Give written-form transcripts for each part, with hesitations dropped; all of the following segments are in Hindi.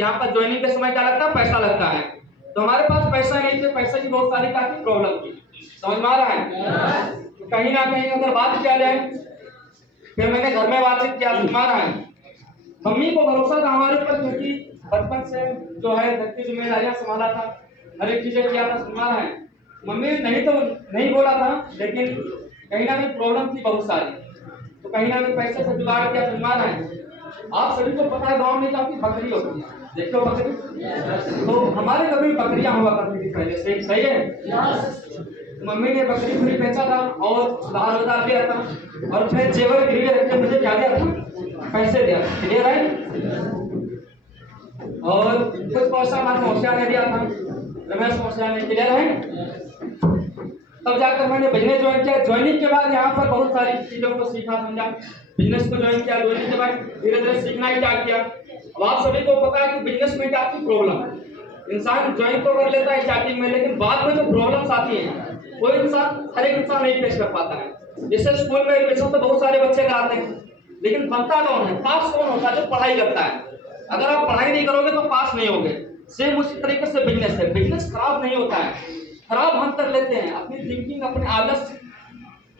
यहाँ पर ज्वाइनिंग के समय क्या लगता है, पैसा लगता है। तो हमारे पास पैसा नहीं थे, पैसे की बहुत सारी काफी प्रॉब्लम थी, समझ में आ रहा है। तो कहीं ना कहीं अगर बात किया जाए, फिर मैंने घर में बातचीत किया, समझ में आ रहा है। मम्मी को भरोसा था हमारे ऊपर, क्योंकि बचपन से जो है घर की जिम्मेदारियां संभाला था, हर एक चीजें किया था, समझ में आ रहा है। मम्मी नहीं तो नहीं बोला था, लेकिन कहीं ना कहीं प्रॉब्लम थी बहुत सारी, तो कहीं ना कहीं पैसे से जुगाड़ किया, समझ में आ रहा है। आप सभी को पता है गांव में काफी बकरी होती है, देखो बकरी, तो हमारे घर में बकरियां हुआ करती थी पहले से, सही है। मम्मी ने बकरी पूरी बेचा था और उधार उधार दिया था, और फिर जेवर गिरवी रख के मुझे क्या दिया था, पैसे दिया, क्लियर है। और कुछ पैसा हमारे मौसिया ने दिया था, रमेश मौसिया ने, क्लियर है। तब जाकर मैंने बिजनेस ज्वाइन किया। ज्वाइनिंग के बाद यहाँ पर बहुत सारी चीजों को सीखा, समझा, बिजनेस को ज्वाइन किया। ज्वाइनिंग के बाद धीरे धीरे सीखना ही क्या किया। अब आप सभी को पता है कि बिजनेस में क्या आपकी प्रॉब्लम, इंसान ज्वाइन तो कर लेता है स्टार्टिंग में, लेकिन बाद में जो प्रॉब्लम्स आती हैं वो इंसान, हर एक इंसान नहीं फेस कर पाता है। जैसे स्कूल में एडमिशन तो बहुत सारे बच्चे कराते हैं, लेकिन बनता कौन है, पास कौन होता है, जो पढ़ाई करता है। अगर आप पढ़ाई नहीं करोगे तो पास नहीं होगे। सेम उसी तरीके से बिजनेस है, बिजनेस खराब नहीं होता है, खराब हम कर लेते हैं, अपनी थिंकिंग, अपने आलस,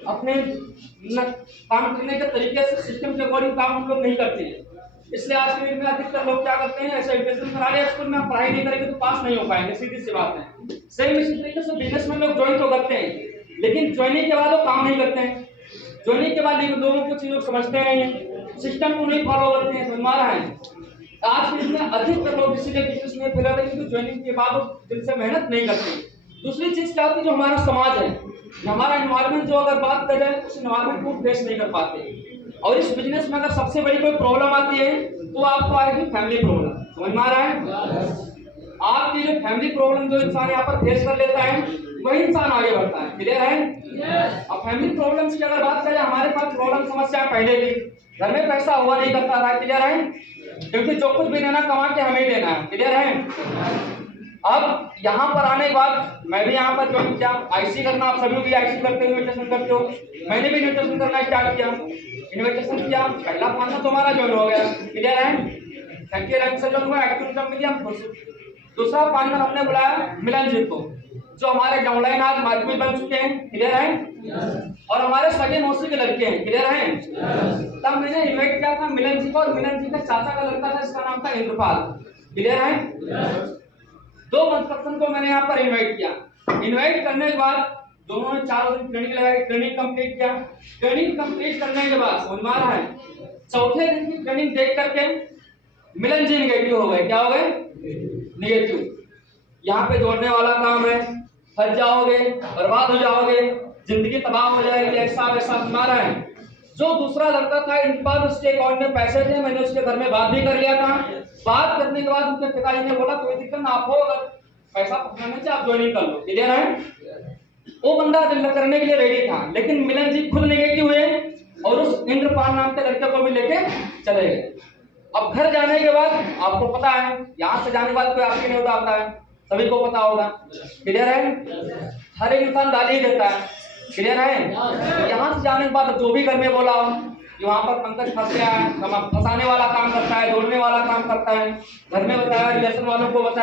अपने काम करने के तरीके से, सिस्टम के अकॉर्डिंग काम हम लोग नहीं करते हैं। इसलिए आज के दिन में अधिकतर लोग क्या करते हैं, ऐसे एडमिशन करा लिया स्कूल में, आप पढ़ाई नहीं करेंगे तो पास नहीं हो पाएंगे, सीधी सी बात है। सेम इसी तरीके से बिजनेस में लोग ज्वाइन तो करते हैं, लेकिन ज्वाइनिंग के बाद वो काम नहीं करते हैं। ज्वाइनिंग के बाद लोगों को चीजों समझते नहीं है, सिस्टम को नहीं फॉलो करते हैं, समझ रहा है। आज के दिन में अधिकतर लोग इसीलिए बिजनेस में फेल रहे हैं क्योंकि ज्वाइनिंग के बाद वो दिल से मेहनत नहीं करते। दूसरी चीज क्या होती है, जो हमारा समाज है, हमारा एनवायरनमेंट, जो अगर बात करें उस एनवायरनमेंट को फेस नहीं कर पाते। और इस बिजनेस में अगर सबसे बड़ी कोई प्रॉब्लम आती है तो आपको आएगी फैमिली प्रॉब्लम, समझ में आ रहा है। आपकी जो फैमिली प्रॉब्लम जो इंसान यहाँ पर फेस कर लेता है वही इंसान आगे बढ़ता है, क्लियर है। अब फैमिली प्रॉब्लम्स की अगर बात करें, हमारे पास प्रॉब्लम समस्या पहले थी, घर में पैसा हुआ नहीं करता था, क्लियर है, क्योंकि जो कुछ भी लेना कमा के हमें देना है, क्लियर है। अब यहाँ पर आने के बाद मैं भी यहाँ पर ज्वाइन किया, आईसी करना, आप सभी भी आईसी करते हो, इन्विटेशन करते हो, मैंने भी इन्विटेशन करना स्टार्ट किया, इन्विटेशन किया, पहला पाना तो हमारा ज्वाइन हो गया, क्लियर है, थैंक यू रैंक से ज्वाइन हुआ, एक्टिव इनकम मिली हम खुश। दूसरा पार्टनर हमने बुलाया मिलन जी को, जो हमारे ऑनलाइन आज मार्केट बन चुके हैं, क्लियर है, और हमारे सगे मौसी के लड़के हैं, क्लियर है। तब मैंने इन्वाइट किया था मिलन जी को, और मिलन जी का चाचा का लड़का था, इसका नाम था इंद्रपाल, क्लियर है। दो पर्सन को मैंने यहाँ पर इनवाइट किया। इनवाइट करने के बाद दोनों ने 4 दिन ट्रेनिंग लगाई, ट्रेनिंग कंप्लीट किया। ट्रेनिंग कंप्लीट करने के बाद समझ में आ रहा है, चौथे दिन की ट्रेनिंग देख करके मिलन जी निगेटिव हो गए, क्या हो गए, निगेटिव। यहाँ पे जोड़ने वाला काम है, फंस जाओगे, बर्बाद हो जाओगे, जिंदगी तबाह हो जाएगी, ऐसा वैसा समझ रहा है। जो दूसरा लड़का था इंतजार, उसके अकाउंट में पैसे थे, मैंने उसके घर में बात भी कर लिया था। बात करने के बाद उनके पिताजी ने बोला कोई दिक्कत ना, आप हो अगर पैसा पकड़ने से आप ज्वाइनिंग कर लो, क्लियर है। वो बंदा करने के लिए रेडी था, लेकिन मिलन जी खुद नेगेटिव हुए और उस इंद्रपाल नाम के लड़के को भी लेके चले गए। अब घर जाने के बाद आपको पता है, यहाँ से जाने के बाद कोई आपके नहीं उतारता है, सभी को पता होगा, क्लियर है। हर एक इंसान गाली ही देता है, क्लियर है। यहाँ से जाने के बाद जो भी घर में बोला वहाँ पर पंकज फंस गया है, फंसाने वाला काम करता है, जोड़ने वाला काम करता है, घर में बताया, रिलेशन वालों को बताया।